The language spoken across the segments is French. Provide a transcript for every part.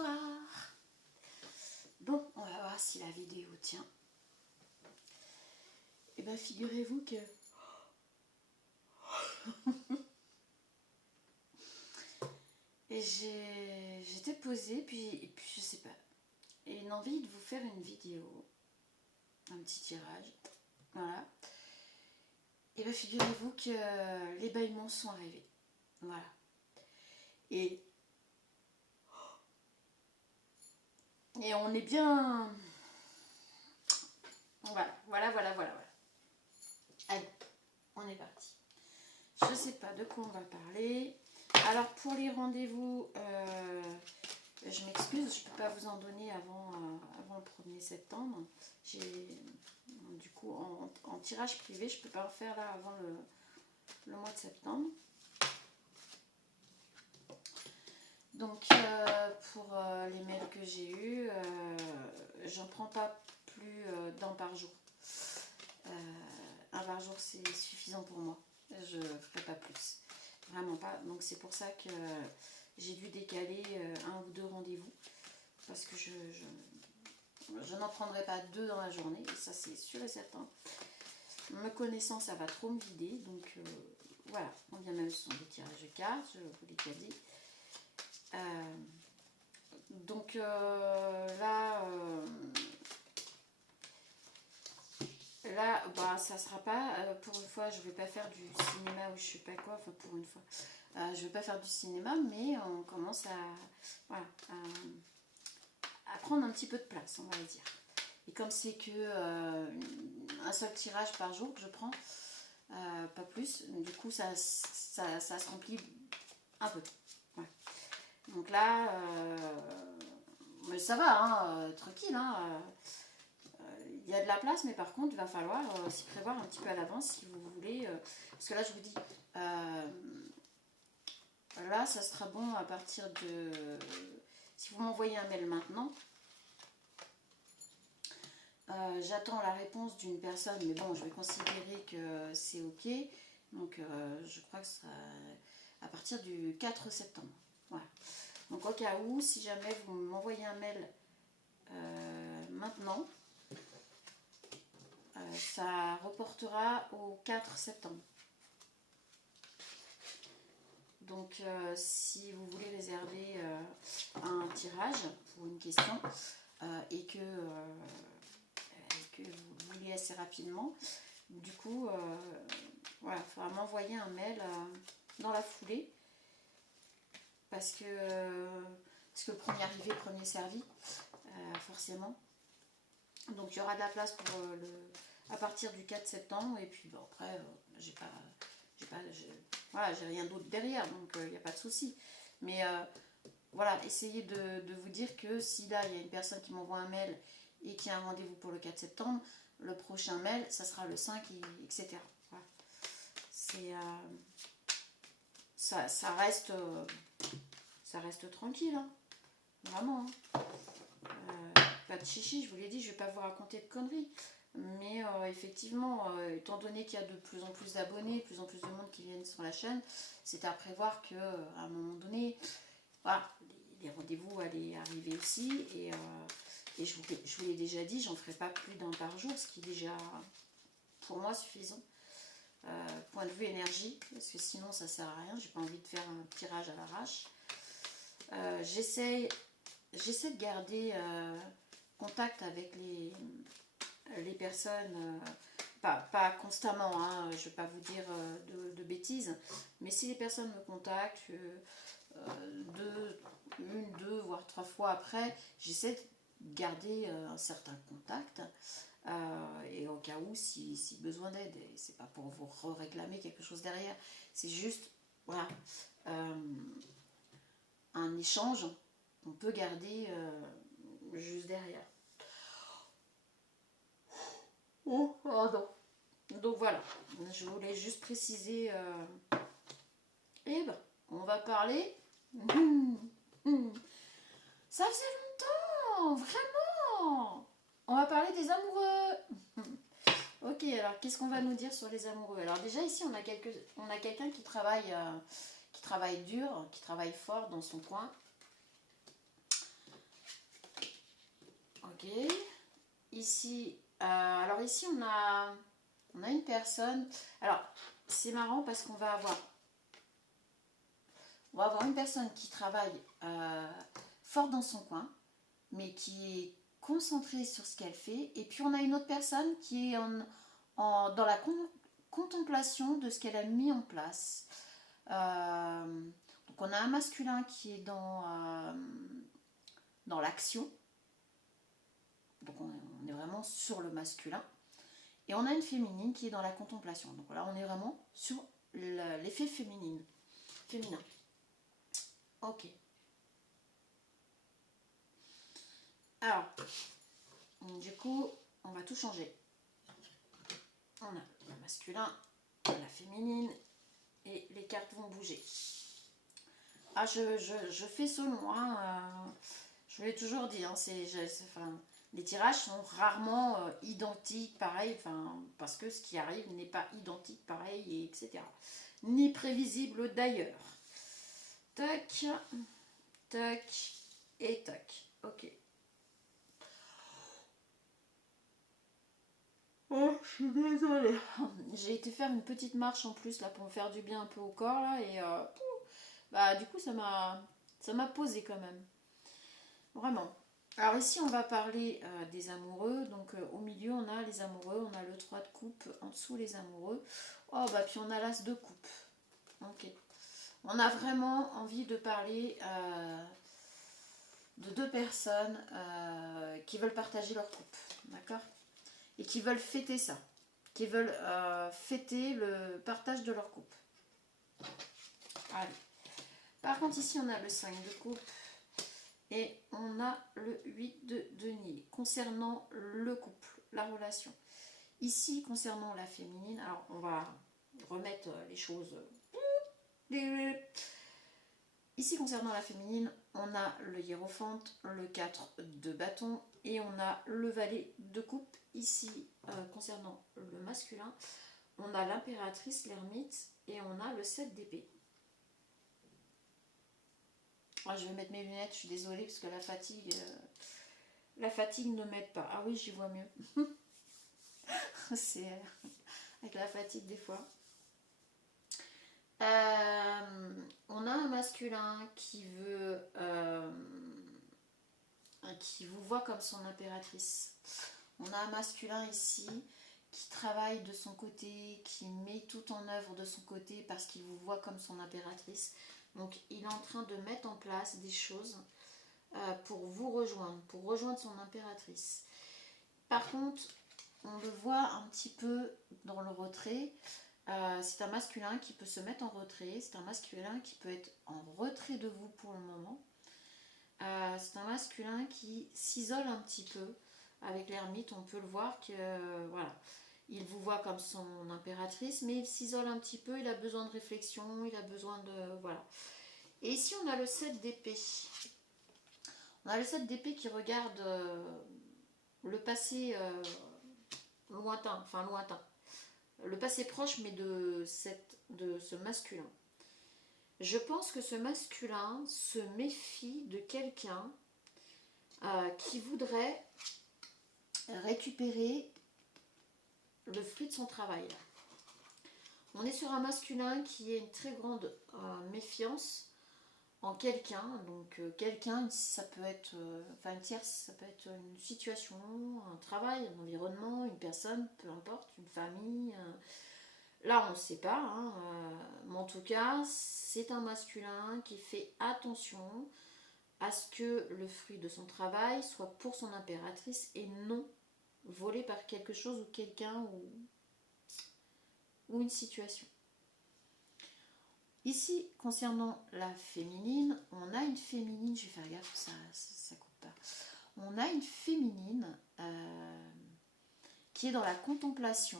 bonsoir. Bon, on va voir si la vidéo tient. Et bien, figurez-vous que... Et j'étais posée, puis je sais pas. Et une envie de vous faire une vidéo. Un petit tirage. Voilà. Et bien, figurez-vous que les bâillements sont arrivés. Voilà. Et on est bien... Voilà. Allez, on est parti. Je sais pas de quoi on va parler. Alors, pour les rendez-vous, je m'excuse, je ne peux pas vous en donner avant le 1er septembre. Du coup, en tirage privé, je ne peux pas en faire là avant le mois de septembre. Donc, pour les mails que j'ai eus, j'en prends pas plus d'un par jour. Un par jour, c'est suffisant pour moi. Je ne ferai pas plus. Vraiment pas. Donc, c'est pour ça que j'ai dû décaler un ou deux rendez-vous. Parce que je n'en prendrai pas deux dans la journée. Et ça, c'est sûr et certain. Me connaissant, ça va trop me vider. Donc, voilà. On vient même sur des tirages de cartes. Je vous l'ai déjà dit. Donc là, bah, ça sera pas, pour une fois, je vais pas faire du cinéma ou je sais pas quoi, enfin pour une fois, je vais pas faire du cinéma, mais on commence voilà, à prendre un petit peu de place, on va dire. Et comme c'est que un seul tirage par jour que je prends, pas plus, du coup ça se remplit un peu. Ouais. Donc là, mais ça va, hein, tranquille, hein, il y a de la place, mais par contre, il va falloir s'y prévoir un petit peu à l'avance si vous voulez. Parce que là, je vous dis, là, ça sera bon à partir de... Si vous m'envoyez un mail maintenant, j'attends la réponse d'une personne, mais bon, je vais considérer que c'est OK. Donc, je crois que ce sera à partir du 4 septembre. Voilà. Donc, au cas où, si jamais vous m'envoyez un mail maintenant, ça reportera au 4 septembre. Donc, si vous voulez réserver un tirage pour une question et que vous voulez assez rapidement, du coup, voilà, il faudra m'envoyer un mail dans la foulée parce que premier arrivé, premier servi, forcément. Donc, il y aura de la place pour à partir du 4 septembre et puis bon, après, voilà, j'ai rien d'autre derrière, donc il n'y a pas de souci. Mais voilà, essayez de vous dire que si là, il y a une personne qui m'envoie un mail et qui a un rendez-vous pour le 4 septembre, le prochain mail, ça sera le 5, etc. Voilà. C'est... ça reste tranquille, hein. Vraiment. Hein. Pas de chichi, je vous l'ai dit, je ne vais pas vous raconter de conneries. Mais effectivement, étant donné qu'il y a de plus en plus d'abonnés, de plus en plus de monde qui viennent sur la chaîne, c'est à prévoir qu'à un moment donné, voilà, les rendez-vous allaient arriver aussi. Et je vous l'ai déjà dit, j'en ferai pas plus d'un par jour, ce qui est déjà pour moi suffisant. Point de vue énergie, parce que sinon ça sert à rien, j'ai pas envie de faire un tirage à l'arrache. J'essaie de garder contact avec les personnes, pas constamment, hein, je ne vais pas vous dire de bêtises, mais si les personnes me contactent une, deux, voire 3 fois après, j'essaie de garder un certain contact et au cas où si besoin d'aide, et c'est pas pour vous réclamer quelque chose derrière, c'est juste voilà, un échange qu'on peut garder juste derrière. Oh, pardon. Donc voilà, je voulais juste préciser. Et ben, on va parler. Ça faisait longtemps, vraiment. On va parler des amoureux. Ok, alors qu'est-ce qu'on va nous dire sur les amoureux? Alors déjà ici, on a quelqu'un qui travaille dur, qui travaille fort dans son coin. Ok. Ici, alors ici on a une personne. Alors c'est marrant parce on va avoir une personne qui travaille fort dans son coin, mais qui est concentrée sur ce qu'elle fait. Et puis on a une autre personne qui est dans la contemplation de ce qu'elle a mis en place. Donc on a un masculin qui est dans l'action. Donc on est vraiment sur le masculin. Et on a une féminine qui est dans la contemplation. Donc là on est vraiment sur l'effet féminin. Ok. Alors, du coup, on va tout changer. On a le masculin, la féminine, et les cartes vont bouger. Ah, je fais selon, hein, je vous l'ai toujours dit, hein, les tirages sont rarement identiques, pareil, parce que ce qui arrive n'est pas identique, pareil, etc. Ni prévisible d'ailleurs. Tac, tac et tac. Ok. Oh, je suis désolée. J'ai été faire une petite marche en plus là pour me faire du bien un peu au corps là et bah du coup ça m'a posé quand même. Vraiment. Alors ici on va parler des amoureux. Donc au milieu on a les amoureux, on a le 3 de coupe, en dessous les amoureux. Oh bah puis on a l'as de coupe. Ok. On a vraiment envie de parler de deux personnes qui veulent partager leur couple. D'accord? Et qui veulent fêter ça, qui veulent fêter le partage de leur couple. Allez. Par contre, ici, on a le 5 de coupe et on a le 8 de denier concernant le couple, la relation. Ici, concernant la féminine, alors on va remettre les choses. Ici, concernant la féminine, on a le hiérophante, le 4 de bâton et on a le valet de coupe. Ici, concernant le masculin, on a l'impératrice, l'ermite et on a le 7 d'épée. Ah, je vais mettre mes lunettes, je suis désolée parce que la fatigue ne m'aide pas. Ah oui, j'y vois mieux. C'est avec la fatigue des fois. On a un masculin qui vous voit comme son impératrice. On a un masculin ici qui travaille de son côté, qui met tout en œuvre de son côté parce qu'il vous voit comme son impératrice. Donc il est en train de mettre en place des choses pour vous rejoindre, pour rejoindre son impératrice. Par contre, on le voit un petit peu dans le retrait. C'est un masculin qui peut se mettre en retrait, c'est un masculin qui peut être en retrait de vous pour le moment. C'est un masculin qui s'isole un petit peu avec l'ermite, on peut le voir que voilà, il vous voit comme son impératrice, mais il s'isole un petit peu, il a besoin de réflexion, il a besoin de voilà. Et ici on a le 7 d'épée. On a le 7 d'épée qui regarde le passé lointain, le passé proche, mais de ce masculin. Je pense que ce masculin se méfie de quelqu'un qui voudrait récupérer le fruit de son travail. On est sur un masculin qui a une très grande méfiance en quelqu'un. Donc quelqu'un, ça peut être une tierce, ça peut être une situation, un travail, un environnement, une personne, peu importe, une famille. Là, on ne sait pas, hein, mais en tout cas, c'est un masculin qui fait attention à ce que le fruit de son travail soit pour son impératrice et non volé par quelque chose ou quelqu'un ou une situation. Ici, concernant la féminine, on a une féminine, je vais faire gaffe, ça coupe pas. On a une féminine qui est dans la contemplation.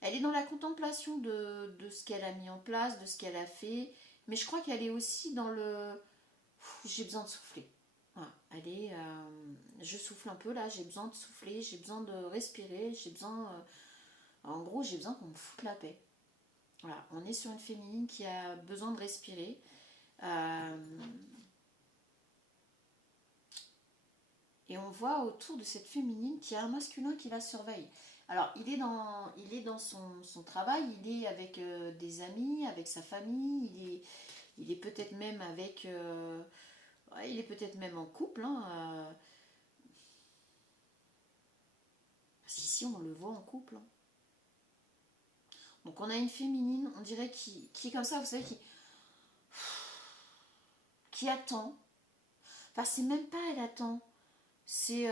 Elle est dans la contemplation de ce qu'elle a mis en place, de ce qu'elle a fait, mais je crois qu'elle est aussi dans le... j'ai besoin de souffler. Voilà, je souffle un peu là, j'ai besoin de souffler, j'ai besoin de respirer, j'ai besoin... en gros, j'ai besoin qu'on me foute la paix. Voilà, on est sur une féminine qui a besoin de respirer. Et on voit autour de cette féminine qu'il y a un masculin qui la surveille. Alors, il est dans son travail, il est avec des amis, avec sa famille, il est peut-être même avec... ouais, il est peut-être même en couple. Hein, parce qu'ici, on le voit en couple. Hein. Donc, on a une féminine, on dirait, qui est comme ça, vous savez, qui attend. Enfin, c'est même pas elle attend. C'est...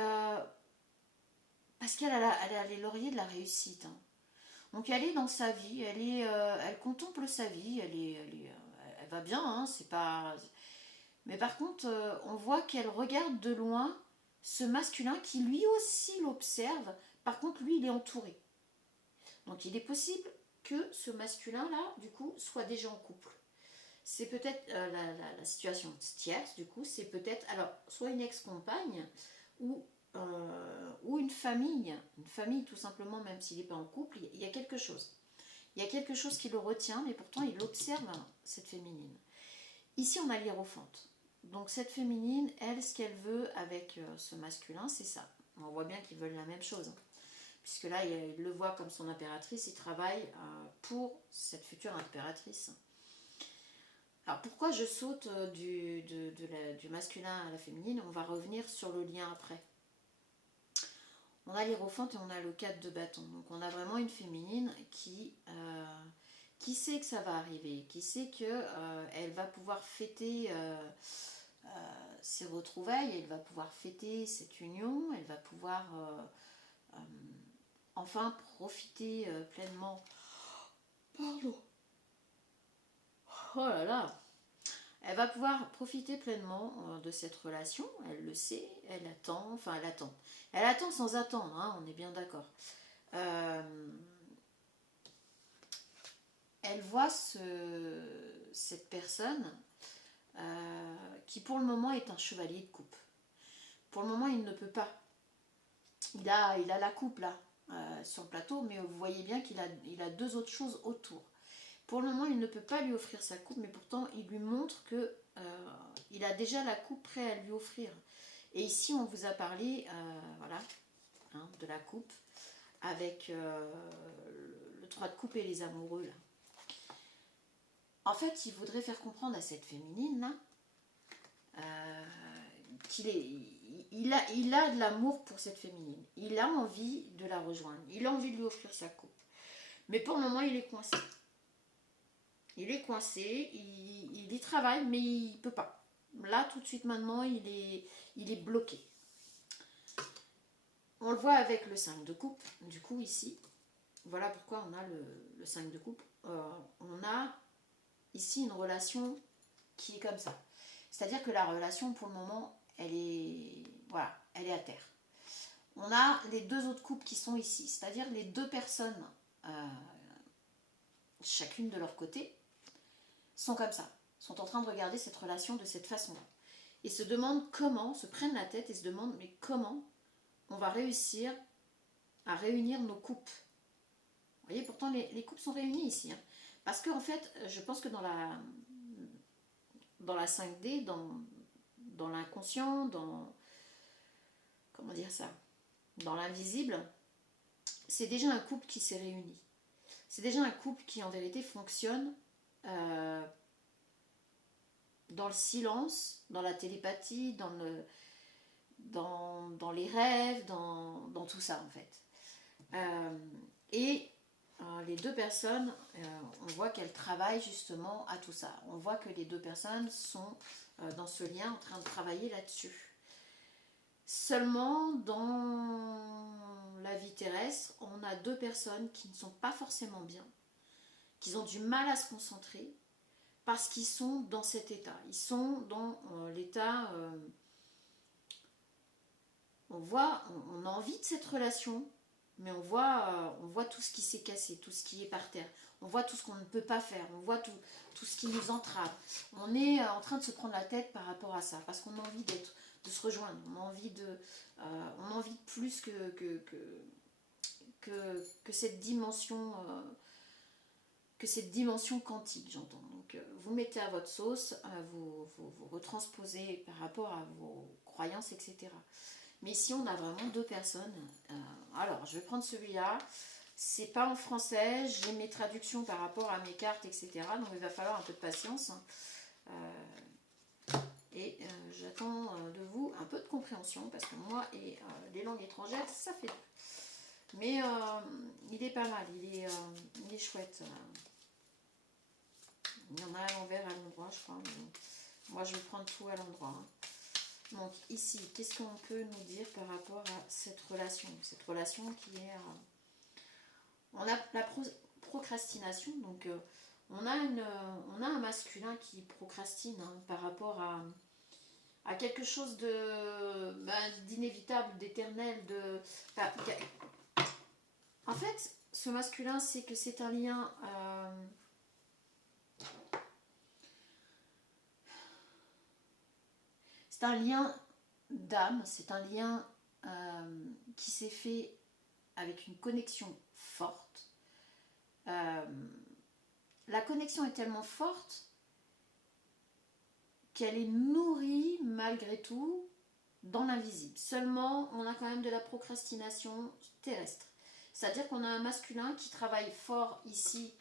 parce qu'elle a les lauriers de la réussite. Hein. Donc elle est dans sa vie, elle contemple sa vie, elle va bien, hein, c'est pas. Mais par contre, on voit qu'elle regarde de loin ce masculin qui lui aussi l'observe. Par contre, lui, il est entouré. Donc il est possible que ce masculin-là, du coup, soit déjà en couple. C'est peut-être la situation tierce, du coup, c'est peut-être alors soit une ex-compagne ou une famille tout simplement, même s'il n'est pas en couple, il y a quelque chose. Il y a quelque chose qui le retient, mais pourtant il observe cette féminine. Ici, on a l'hiérophante. Donc cette féminine, elle, ce qu'elle veut avec ce masculin, c'est ça. On voit bien qu'ils veulent la même chose. Hein. Puisque là, il le voit comme son impératrice, il travaille pour cette future impératrice. Alors pourquoi je saute du masculin à la féminine? On va revenir sur le lien après. On a l'hiérophante et on a le 4 de bâton. Donc on a vraiment une féminine qui sait que ça va arriver, qui sait qu'elle va pouvoir fêter ses retrouvailles, elle va pouvoir fêter cette union, elle va pouvoir enfin profiter pleinement. Pardon. Oh là là. Elle va pouvoir profiter pleinement de cette relation, elle le sait, elle attend, enfin elle attend. Elle attend sans attendre, hein, on est bien d'accord. Elle voit cette personne qui pour le moment est un chevalier de coupe. Pour le moment, il ne peut pas. Il a la coupe là, sur le plateau, mais vous voyez bien qu'il a deux autres choses autour. Pour le moment, il ne peut pas lui offrir sa coupe, mais pourtant, il lui montre que il a déjà la coupe prête à lui offrir. Et ici, on vous a parlé, voilà, hein, de la coupe, avec le 3 de coupe et les amoureux, là. En fait, il voudrait faire comprendre à cette féminine, là, il a de l'amour pour cette féminine. Il a envie de la rejoindre. Il a envie de lui offrir sa coupe. Mais pour le moment, il est coincé. Il est coincé, il y travaille, mais il ne peut pas. Là, tout de suite, maintenant, il est bloqué. On le voit avec le 5 de coupe, du coup, ici. Voilà pourquoi on a le 5 de coupe. On a ici une relation qui est comme ça. C'est-à-dire que la relation, pour le moment, elle est à terre. On a les deux autres couples qui sont ici, c'est-à-dire les deux personnes, chacune de leur côté, sont comme ça, sont en train de regarder cette relation de cette façon-là. Et se demandent comment, se prennent la tête et se demandent mais comment on va réussir à réunir nos coupes. Vous voyez, pourtant les coupes sont réunies ici. Hein. Parce qu'en fait, je pense que dans la 5D, dans l'inconscient, comment dire ça, dans l'invisible, c'est déjà un couple qui s'est réuni. C'est déjà un couple qui en vérité fonctionne dans le silence, dans la télépathie, dans les rêves, dans tout ça en fait. Et les deux personnes, on voit qu'elles travaillent justement à tout ça. On voit que les deux personnes sont dans ce lien en train de travailler là-dessus. Seulement, dans la vie terrestre, on a deux personnes qui ne sont pas forcément bien, qui ont du mal à se concentrer, parce qu'ils sont dans cet état. Ils sont dans l'état... on a envie de cette relation, mais on voit tout ce qui s'est cassé, tout ce qui est par terre. On voit tout ce qu'on ne peut pas faire, on voit tout ce qui nous entrave. On est en train de se prendre la tête par rapport à ça, parce qu'on a envie de se rejoindre, on a envie de plus que cette dimension quantique, j'entends. Donc vous mettez à votre sauce, vous retransposez par rapport à vos croyances, etc. Mais ici, on a vraiment deux personnes. Alors, je vais prendre celui-là. C'est pas en français. J'ai mes traductions par rapport à mes cartes, etc. Donc, il va falloir un peu de patience. Et j'attends de vous un peu de compréhension. Parce que moi et les langues étrangères, ça fait... Mais il est pas mal. Il est chouette. Il y en a à l'envers, à l'endroit, je crois. Mais moi, je vais prendre tout à l'endroit. Donc ici, qu'est-ce qu'on peut nous dire par rapport à cette relation? Cette relation qui est... on a la procrastination, donc on a un masculin qui procrastine par rapport à quelque chose d'inévitable, d'éternel, en fait, ce masculin, c'est que c'est un lien... c'est un lien d'âme, c'est un lien qui s'est fait avec une connexion forte. La connexion est tellement forte qu'elle est nourrie malgré tout dans l'invisible. Seulement, on a quand même de la procrastination terrestre. C'est-à-dire qu'on a un masculin qui travaille fort ici.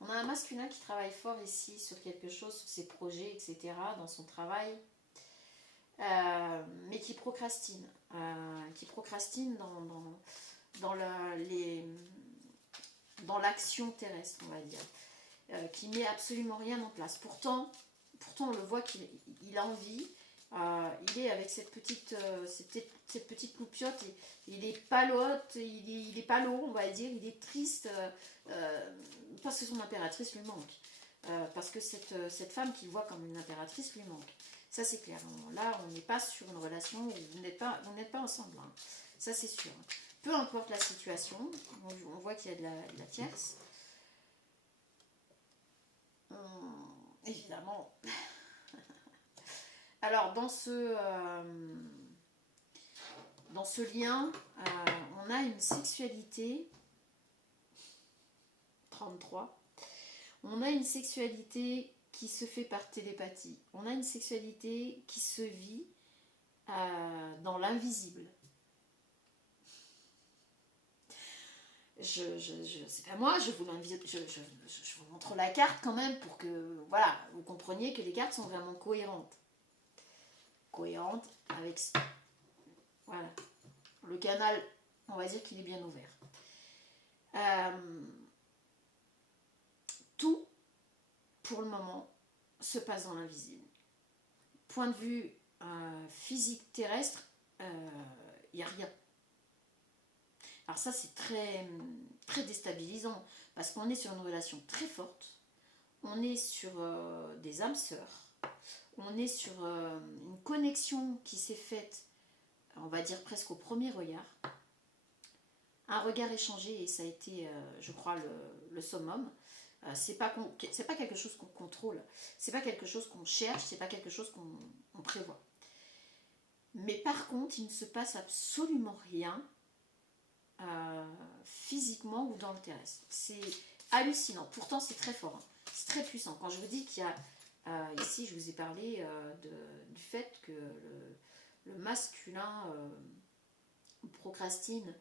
On a un masculin qui travaille fort ici sur quelque chose, sur ses projets, etc., dans son travail, mais qui procrastine. Dans l'action terrestre, on va dire, qui met absolument rien en place. Pourtant on le voit qu'il a envie. Il est avec cette petite loupiote, et il est palote, il est palo, on va dire, il est triste parce que son impératrice lui manque, parce que cette femme qu'il voit comme une impératrice lui manque. Ça c'est clair. Là on n'est pas sur une relation où vous n'êtes pas ensemble, hein. Ça c'est sûr. Peu importe la situation, on voit qu'il y a de la tierce. Évidemment. Alors dans ce lien, on a une sexualité 33. On a une sexualité qui se fait par télépathie. On a une sexualité qui se vit dans l'invisible. C'est pas moi, je vous montre la carte quand même pour que voilà, vous compreniez que les cartes sont vraiment cohérentes. Avec voilà, le canal, on va dire qu'il est bien ouvert. Tout pour le moment se passe dans l'invisible. Point de vue physique terrestre, il n'y a rien. Alors ça c'est très, très déstabilisant parce qu'on est sur une relation très forte, on est sur des âmes sœurs, on est sur une connexion qui s'est faite, on va dire presque au premier regard, un regard échangé, et ça a été, je crois, le summum. C'est pas quelque chose qu'on contrôle, c'est pas quelque chose qu'on cherche, c'est pas quelque chose qu'on prévoit. Mais par contre, il ne se passe absolument rien physiquement ou dans le terrestre. C'est hallucinant. Pourtant, c'est très fort, hein. C'est très puissant. Quand je vous dis qu'il y a ici, je vous ai parlé du fait que le masculin procrastine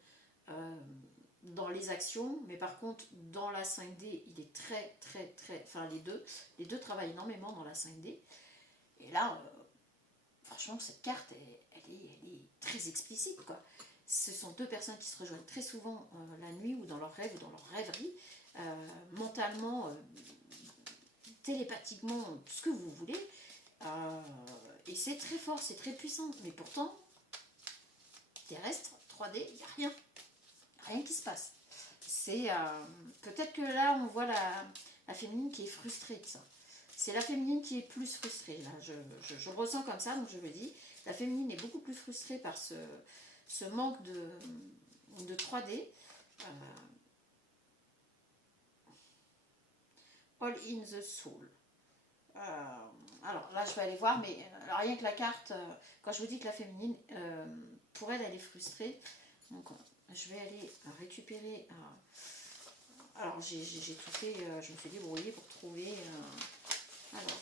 dans les actions, mais par contre dans la 5D il est très, enfin les deux travaillent énormément dans la 5D, et là franchement cette carte elle est très explicite, quoi. Ce sont deux personnes qui se rejoignent très souvent la nuit, ou dans leurs rêves, ou dans leurs rêveries, mentalement, télépathiquement, tout ce que vous voulez, et c'est très fort, c'est très puissant, mais pourtant terrestre, 3D, il n'y a rien qui se passe. C'est peut-être que là on voit la féminine qui est frustrée de ça. C'est la féminine qui est plus frustrée là. Je le ressens comme ça, donc je le dis. La féminine est beaucoup plus frustrée par ce manque de 3D. All in the soul. Alors là je vais aller voir, mais rien que la carte, quand je vous dis que la féminine, pour elle est frustrée, donc je vais aller récupérer. Alors j'ai tout fait, je me suis débrouillée pour trouver. Alors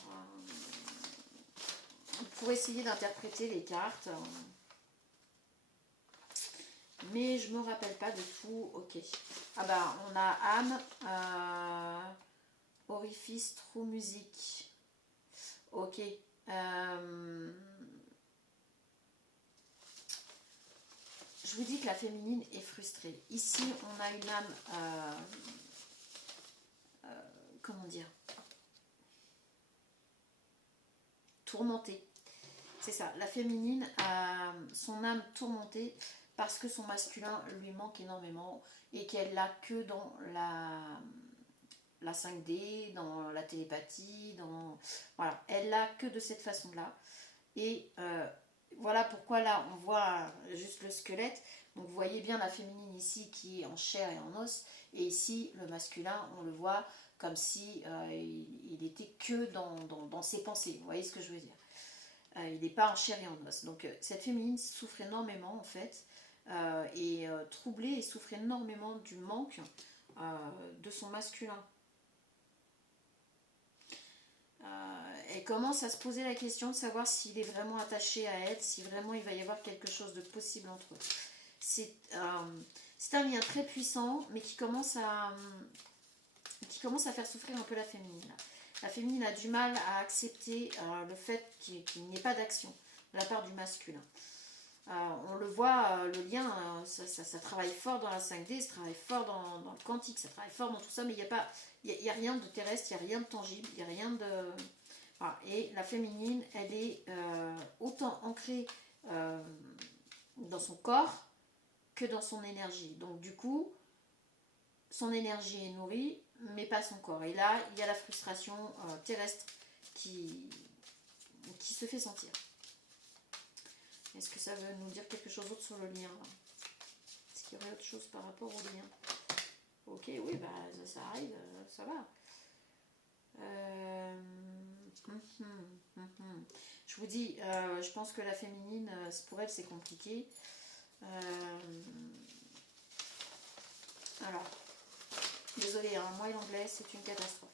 pour essayer d'interpréter les cartes. Mais je me rappelle pas de tout. Ok. Ah bah, on a âme, orifice, trou, musique. Ok. Je vous dis que la féminine est frustrée. Ici, on a une âme, comment dire, tourmentée. C'est ça, la féminine a son âme tourmentée parce que son masculin lui manque énormément et qu'elle l'a que dans la 5D, dans la télépathie, voilà, elle l'a que de cette façon-là. Et voilà pourquoi là on voit juste le squelette. Donc vous voyez bien la féminine ici qui est en chair et en os, et ici le masculin on le voit comme si il était que dans ses pensées. Vous voyez ce que je veux dire? Il n'est pas en chair et en os. Donc cette féminine souffre énormément en fait, et troublée, et souffre énormément du manque de son masculin. Elle commence à se poser la question de savoir s'il est vraiment attaché à elle, si vraiment il va y avoir quelque chose de possible entre eux. C'est un lien très puissant, mais qui commence à faire souffrir un peu la féminine. La féminine a du mal à accepter le fait qu'il n'y ait pas d'action de la part du masculin. On le voit, le lien, ça travaille fort dans la 5D, ça travaille fort dans le quantique, ça travaille fort dans tout ça, mais il n'y a rien de terrestre, il n'y a rien de tangible, il n'y a rien de... Voilà. Et la féminine, elle est autant ancrée dans son corps que dans son énergie. Donc du coup, son énergie est nourrie, mais pas son corps. Et là, il y a la frustration terrestre qui se fait sentir. Est-ce que ça veut nous dire quelque chose d'autre sur le lien là? Est-ce qu'il y aurait autre chose par rapport au lien? Ok, oui, bah ça arrive, ça va. Je vous dis, je pense que la féminine, pour elle, c'est compliqué. Alors, désolée, hein, moi et l'anglais, c'est une catastrophe.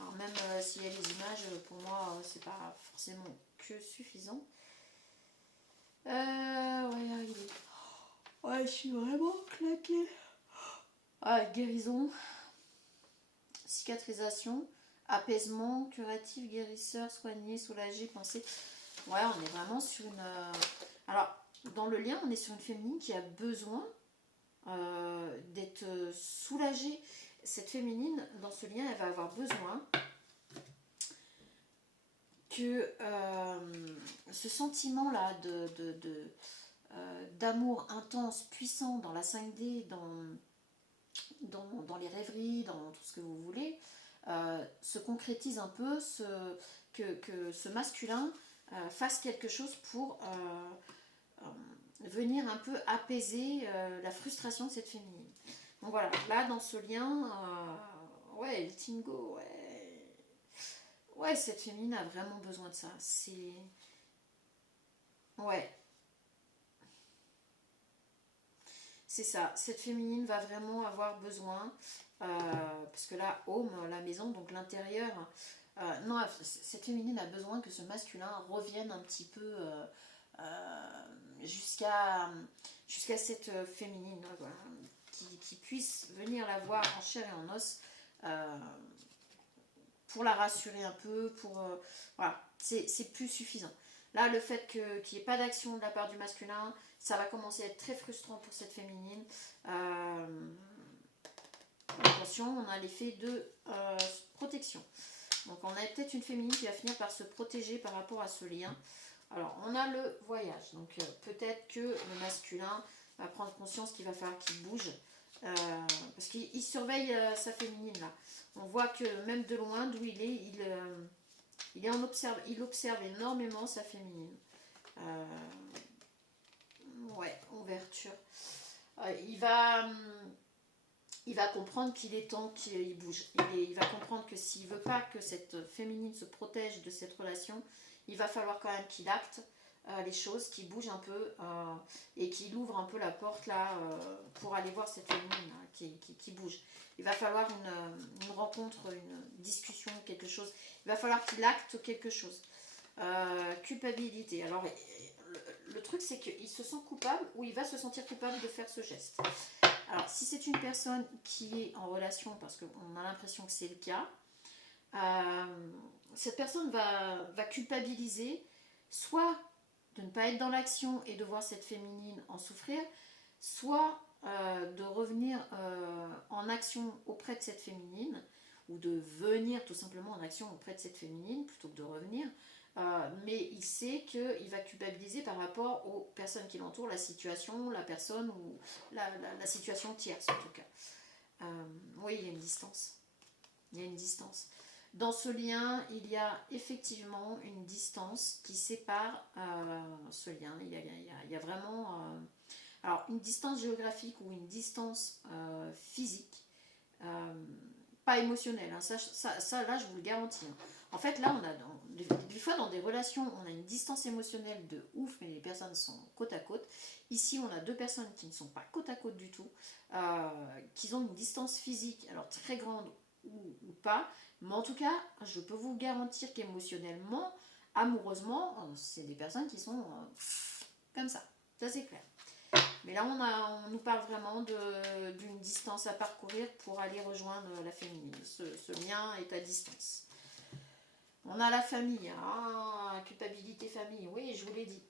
Alors même s'il y a les images, pour moi, c'est pas forcément que suffisant. Ouais, ouais, je suis vraiment claquée. Ah, guérison, cicatrisation, apaisement, curatif, guérisseur, soigner, soulager, penser. Ouais, on est vraiment sur une... Alors, dans le lien, on est sur une féminine qui a besoin d'être soulagée. Cette féminine, dans ce lien, elle va avoir besoin que ce sentiment-là d'amour intense, puissant dans la 5D, dans les rêveries, dans tout ce que vous voulez, se concrétise un peu, que ce masculin fasse quelque chose pour venir un peu apaiser la frustration de cette féminine. Donc voilà, là dans ce lien, ouais, le Tingo, ouais, cette féminine a vraiment besoin de ça. C'est... Ouais. C'est ça, cette féminine va vraiment avoir besoin, parce que là, home, la maison, donc l'intérieur, non, cette féminine a besoin que ce masculin revienne un petit peu jusqu'à cette féminine, voilà, qui puisse venir la voir en chair et en os, pour la rassurer un peu, voilà, c'est plus suffisant. Là, le fait qu'il n'y ait pas d'action de la part du masculin, ça va commencer à être très frustrant pour cette féminine. Attention, on a l'effet de protection. Donc on a peut-être une féminine qui va finir par se protéger par rapport à ce lien. Alors, on a le voyage. Donc peut-être que le masculin va prendre conscience qu'il va falloir qu'il bouge. Parce qu'il surveille sa féminine là. On voit que même de loin, d'où il est, il observe énormément sa féminine. Ouais, ouverture. Il va comprendre qu'il est temps qu'il bouge. Il va comprendre que s'il veut pas que cette féminine se protège de cette relation, il va falloir quand même qu'il acte les choses, qui bouge un peu et qui ouvre un peu la porte là pour aller voir cette féminine là, qui bouge. Il va falloir une rencontre, une discussion, quelque chose. Il va falloir qu'il acte quelque chose. Culpabilité. Alors, le truc, c'est qu'il se sent coupable ou il va se sentir coupable de faire ce geste. Alors, si c'est une personne qui est en relation, parce qu'on a l'impression que c'est le cas, cette personne va culpabiliser, soit de ne pas être dans l'action et de voir cette féminine en souffrir, soit de revenir en action auprès de cette féminine, ou de venir tout simplement en action auprès de cette féminine plutôt que de revenir. Mais il sait qu'il va culpabiliser par rapport aux personnes qui l'entourent, la situation, la personne ou la situation tierce en tout cas. Oui, il y a une distance. Il y a une distance. Dans ce lien, il y a effectivement une distance qui sépare ce lien. Il y a vraiment alors, une distance géographique ou une distance physique, pas émotionnelle. Hein. Ça, là, je vous le garantis. Hein. En fait, là, on a des fois dans des relations, on a une distance émotionnelle de ouf, mais les personnes sont côte à côte. Ici, on a deux personnes qui ne sont pas côte à côte du tout, qui ont une distance physique, alors très grande ou pas, mais en tout cas, je peux vous garantir qu'émotionnellement, amoureusement, c'est des personnes qui sont comme ça c'est clair. Mais là, on nous parle vraiment d'une distance à parcourir pour aller rejoindre la féminine. Ce lien est à distance. On a la famille, hein, culpabilité famille, oui, je vous l'ai dit.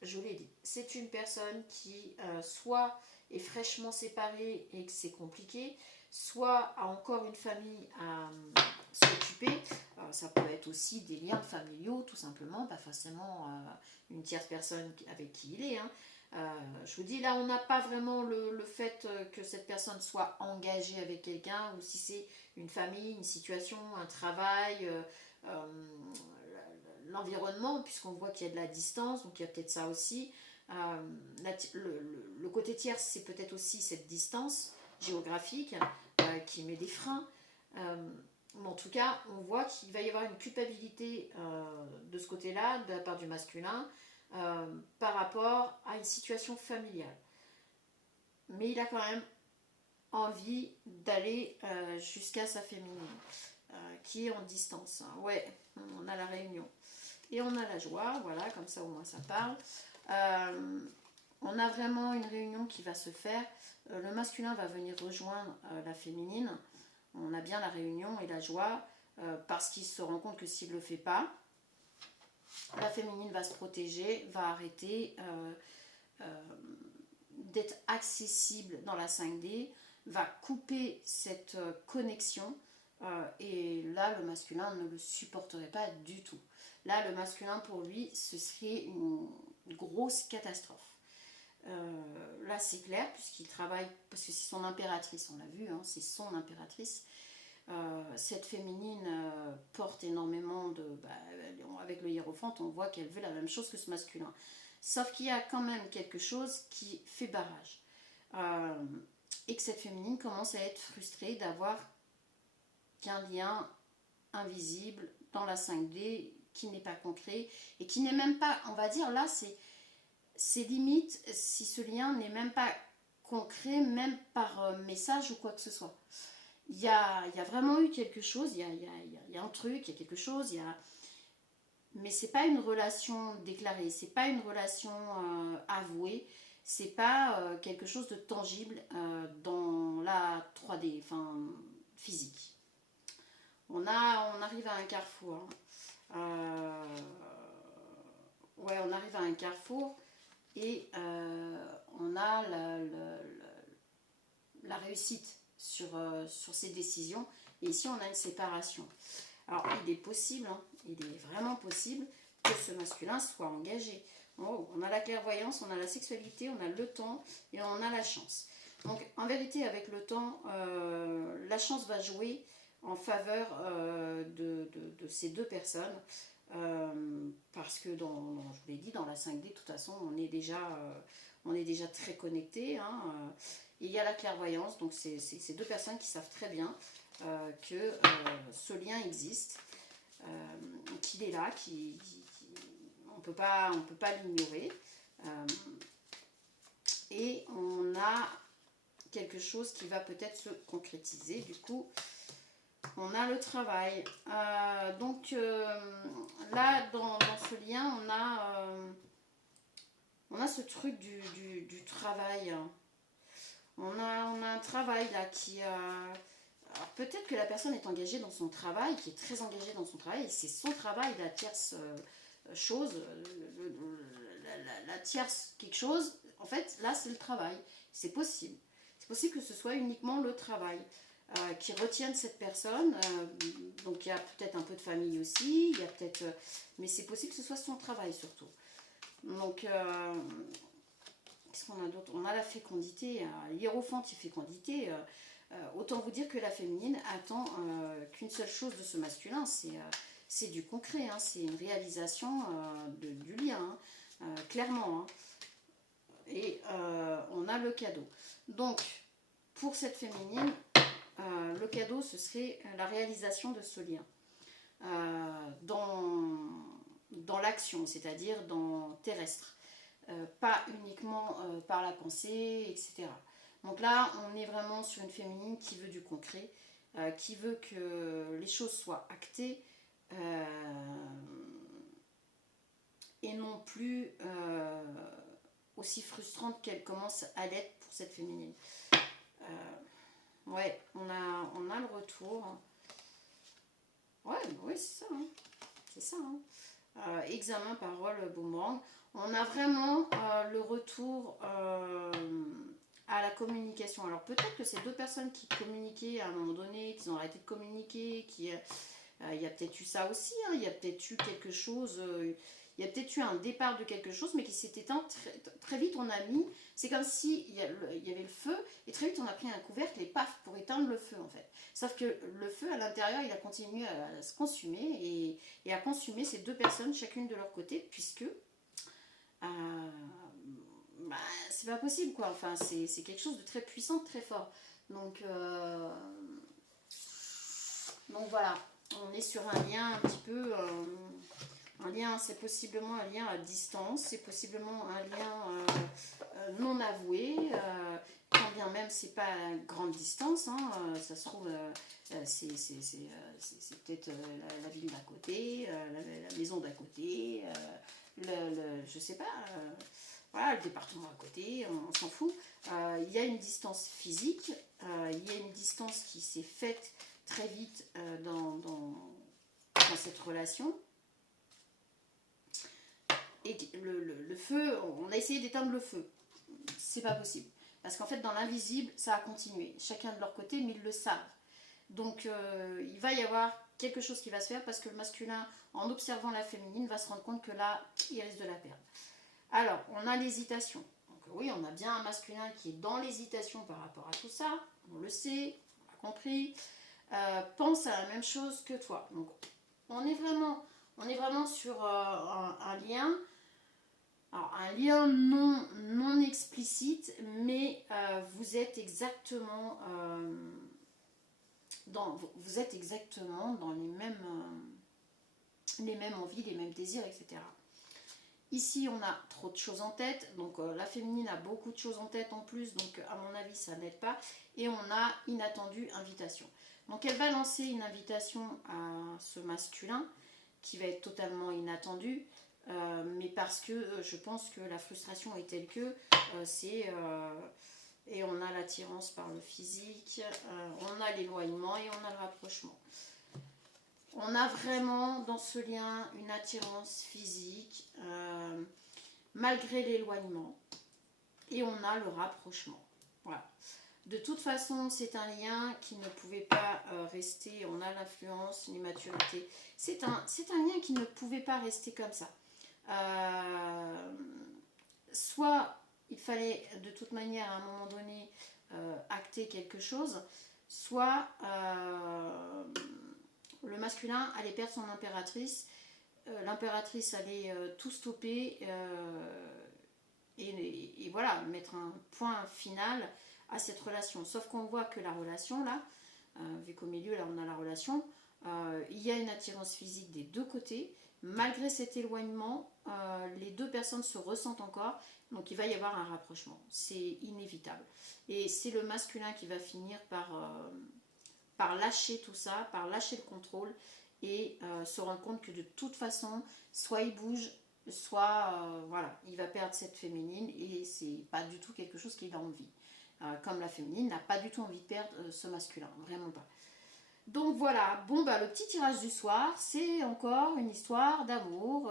Je vous l'ai dit. C'est une personne qui soit est fraîchement séparée et que c'est compliqué, soit a encore une famille à s'occuper. Ça peut être aussi des liens familiaux, tout simplement, pas forcément une tierce personne avec qui il est. Hein. Je vous dis, là, on n'a pas vraiment le fait que cette personne soit engagée avec quelqu'un, ou si c'est une famille, une situation, un travail, l'environnement, puisqu'on voit qu'il y a de la distance, donc il y a peut-être ça aussi. Le côté tierce, c'est peut-être aussi cette distance géographique qui met des freins. Mais en tout cas, on voit qu'il va y avoir une culpabilité de ce côté-là, de la part du masculin, par rapport à une situation familiale. Mais il a quand même envie d'aller jusqu'à sa féminine, qui est en distance. Hein. Ouais, on a la réunion. Et on a la joie, voilà, comme ça au moins ça parle. On a vraiment une réunion qui va se faire. Le masculin va venir rejoindre la féminine. On a bien la réunion et la joie, parce qu'il se rend compte que s'il ne le fait pas, la féminine va se protéger, va arrêter d'être accessible dans la 5D, va couper cette connexion, et là, le masculin ne le supporterait pas du tout. Là, le masculin, pour lui, ce serait une grosse catastrophe. Là, c'est clair, puisqu'il travaille, parce que c'est son impératrice, on l'a vu, hein, c'est son impératrice. Cette féminine porte énormément de... avec le hiérophant, on voit qu'elle veut la même chose que ce masculin. Sauf qu'il y a quand même quelque chose qui fait barrage. Et que cette féminine commence à être frustrée d'avoir qu'un lien invisible dans la 5D qui n'est pas concret et qui n'est même pas, on va dire, là, c'est limite si ce lien n'est même pas concret, même par message ou quoi que ce soit. Il y a vraiment eu quelque chose, il y a un truc, il y a quelque chose, mais c'est pas une relation déclarée, c'est pas une relation avouée, c'est pas quelque chose de tangible dans la 3D, enfin physique. On arrive à un carrefour. Ouais, on arrive à un carrefour et on a la réussite sur ces décisions. Et ici, on a une séparation. Alors, il est possible, hein, il est vraiment possible que ce masculin soit engagé. Oh, on a la clairvoyance, on a la sexualité, on a le temps et on a la chance. Donc, en vérité, avec le temps, la chance va jouer en faveur de ces deux personnes. Parce que, je vous l'ai dit, dans la 5D, de toute façon, on est déjà très connectés. Hein, et il y a la clairvoyance, donc c'est ces deux personnes qui savent très bien que ce lien existe, qu'il est là, on peut pas l'ignorer. Et on a quelque chose qui va peut-être se concrétiser. Du coup, on a le travail. Donc là, dans ce lien, on a ce truc du travail. On a un travail là qui... alors peut-être que la personne est engagée dans son travail, qui est très engagée dans son travail, et c'est son travail, la tierce chose, la tierce quelque chose, en fait, là c'est le travail. C'est possible. C'est possible que ce soit uniquement le travail qui retienne cette personne. Donc il y a peut-être un peu de famille aussi, il y a peut-être... mais c'est possible que ce soit son travail surtout. Donc... qu'est-ce qu'on a d'autre? On a la fécondité, l'hiérophante et fécondité. Autant vous dire que la féminine attend qu'une seule chose de ce masculin, c'est du concret, hein, c'est une réalisation du lien, clairement. Hein. Et on a le cadeau. Donc, pour cette féminine, le cadeau, ce serait la réalisation de ce lien. Dans l'action, c'est-à-dire dans terrestre. Pas uniquement par la pensée, etc. Donc là, on est vraiment sur une féminine qui veut du concret, qui veut que les choses soient actées et non plus aussi frustrantes qu'elles commencent à l'être pour cette féminine. Ouais, on a le retour. Ouais, oui, c'est ça. Hein. C'est ça. Hein. Examen, parole, boomerang. On a vraiment le retour à la communication. Alors peut-être que ces deux personnes qui communiquaient à un moment donné, qui ont arrêté de communiquer, il y a peut-être eu ça aussi, hein, il y a peut-être eu quelque chose, il y a peut-être eu un départ de quelque chose, mais qui s'est éteint très vite. On a mis, c'est comme si il y avait le feu, et très vite on a pris un couvercle et paf, pour éteindre le feu en fait. Sauf que le feu à l'intérieur, il a continué à se consumer, et à consumer ces deux personnes, chacune de leur côté, puisque bah, c'est pas possible quoi, enfin c'est quelque chose de très puissant, de très fort. Donc voilà, on est sur un lien un petit peu, un lien, c'est possiblement un lien à distance, c'est possiblement un lien non avoué, quand bien même c'est pas à grande distance, hein, ça se trouve c'est peut-être la ville d'à côté, la maison d'à côté, je sais pas, voilà, le département à côté, on s'en fout. Il y a une distance physique, il y a une distance qui s'est faite très vite dans cette relation. Et le feu, on a essayé d'éteindre le feu. C'est pas possible. Parce qu'en fait, dans l'invisible, ça a continué. Chacun de leur côté, mais ils le savent. Donc, il va y avoir quelque chose qui va se faire parce que le masculin, en observant la féminine, va se rendre compte que là, il risque de la perdre. Alors, on a l'hésitation. Donc oui, on a bien un masculin qui est dans l'hésitation par rapport à tout ça. On le sait, on a compris. Pense à la même chose que toi. Donc, on est vraiment sur un lien. Alors, un lien non explicite, mais vous êtes exactement dans les mêmes envies, les mêmes désirs, etc. Ici, on a trop de choses en tête, donc la féminine a beaucoup de choses en tête en plus, donc à mon avis, ça n'aide pas. Et on a inattendue invitation. Donc elle va lancer une invitation à ce masculin qui va être totalement inattendue, mais parce que je pense que la frustration est telle que et on a l'attirance par le physique, on a l'éloignement et on a le rapprochement. On a vraiment dans ce lien une attirance physique malgré l'éloignement et on a le rapprochement. Voilà. De toute façon, c'est un lien qui ne pouvait pas rester. On a l'influence, l'immaturité. C'est un lien qui ne pouvait pas rester comme ça. Soit il fallait de toute manière à un moment donné acter quelque chose, soit le masculin allait perdre son impératrice, l'impératrice allait tout stopper et voilà, mettre un point final à cette relation. Sauf qu'on voit que la relation là, vu qu'au milieu là on a la relation, il y a une attirance physique des deux côtés, malgré cet éloignement, les deux personnes se ressentent encore, donc il va y avoir un rapprochement, c'est inévitable. Et c'est le masculin qui va finir par lâcher tout ça, par lâcher le contrôle et se rendre compte que de toute façon, soit il bouge, soit voilà, il va perdre cette féminine et c'est pas du tout quelque chose qu'il a envie. Comme la féminine n'a pas du tout envie de perdre ce masculin, vraiment pas. Donc voilà, bon bah le petit tirage du soir, c'est encore une histoire d'amour,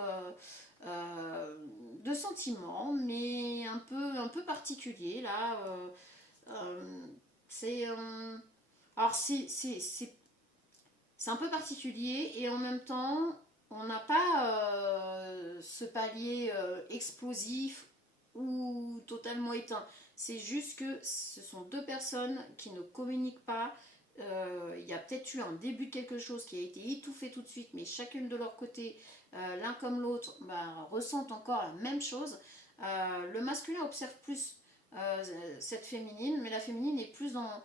de sentiments, mais un peu particulier là. C'est alors c'est un peu particulier et en même temps on n'a pas ce palier explosif ou totalement éteint. C'est juste que ce sont deux personnes qui ne communiquent pas. Il y a peut-être eu un début de quelque chose qui a été étouffé tout de suite, mais chacune de leur côté, l'un comme l'autre, bah, ressentent encore la même chose. Le masculin observe plus cette féminine, mais la féminine est plus dans...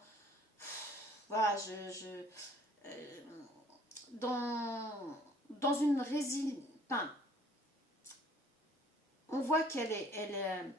Voilà, euh, dans une résilience... Enfin, on voit qu'elle est...